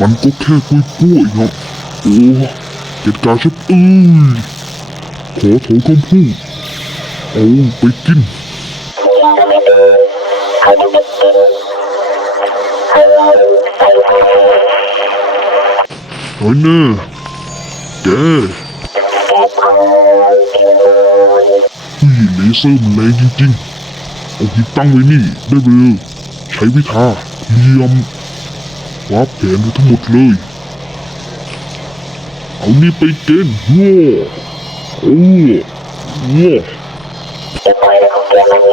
มันก็แค่กล้วยกล้วยๆนะโอ้เกิดการชัดเอ้ยขอโถคำพูดเอาไปกินน้อยแน่แกผู้หญิงเลเซอร์มันแรงจริงๆ เอาหินตั้งไว้นี่ได้เลยใช้วิธาเหลี่ยมวาบแผนไว้ทั้งหมดเลย เอานี่ไปเกณฑ์ว้าโอ้ว้าจะปล่อยอะไรของแกมันเ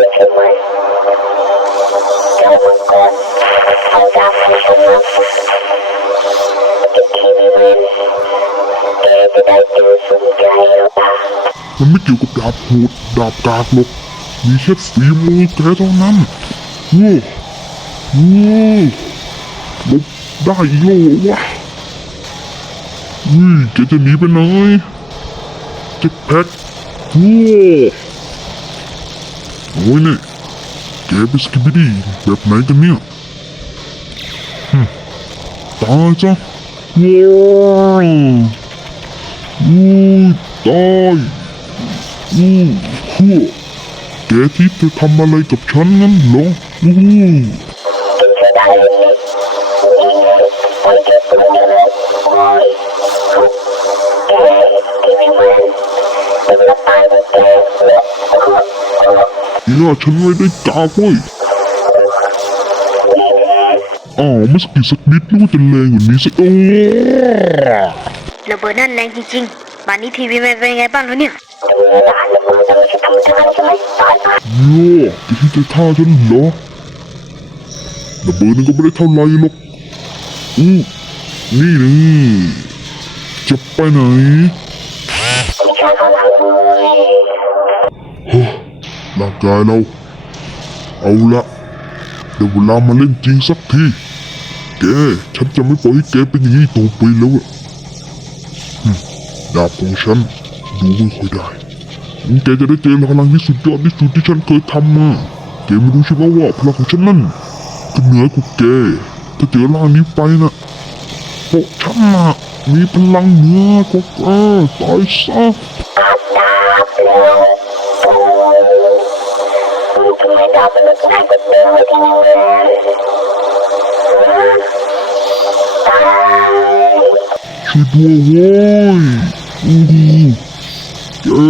ดาบประกันใช่ไหมเจ้ามังกรเอาดาบให้ฉันมาจะคิดมันแกจะได้เจอสมใจหรือเปล่ามันไม่เกี่ยวกับดาบโหดดาบกากหรอกมีแค่ฝีมือแกเท่านั้นโว้โว้ลบได้อีกแล้วเหรอวะอุ้ยแกจะหนีไปไหนจ็คแพ็คโว้ โอ้ยเนี่ยแกเป็นสกิปปิดี้แบบไหนกันเนี่ยฮึตายจ้ะโว้อู้ตายอู้ฮัวแกคิดจะทำอะไรกับฉันงั้นเหรออู้ อีน่าฉันไม่ได้กาเว้ยอ้าวไม่สกกิดสักนิดนึกว่าจะแรงกว่านี้สักโอ้ระเบิดนั่นแรงจริงๆป่านนี้ทีวีแมนเป็นไงบ้างแล้วเนี่ยดูหลานแล้วมันจะไม่ทำทางใช่ไหมตายไปโย่แกคิดจะฆ่าฉันเหรอระเบิดนั่นก็ไม่ได้เท่าไรหรอกอู้นี่นี่จะไปไหน ร่างกายเรา เอาละเดี๋ยวเวลามาเล่นจริงสักที แก ฉันจะไม่ปล่อยให้แกเป็นอย่างนี้ต่อไปแล้วอะดาบของฉันดูไม่ค่อยได้มันแกจะได้เจอพลังที่สุดยอดที่สุดที่ฉันเคยทำมาแกไม่รู้ใช่ไหมว่าพลังของฉันนั่นก็เหนือกว่าแกถ้าเจอร่างนี้ไปนะพวกฉันนะมีพลังเหนือกว่าแกตายซะ ยทำไมดาบมันง่ายกว่าเดิมที่นี่มันตายช่วยด้วยเว้ยอู้หูเจ้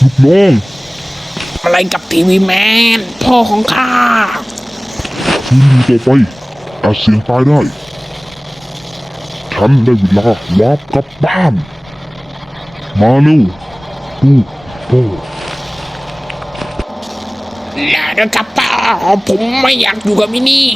ลูกน้องอะไรกับทีวีแมน พ่อของข้าคืนอยู่ต่อไปอาจเสียงตายได้ ฉันได้เวลาวาร์ปกลับบ้าน มาเร็วลูกพ่อ อย่านะครับป้าผมไม่อยากอยู่กับมินี่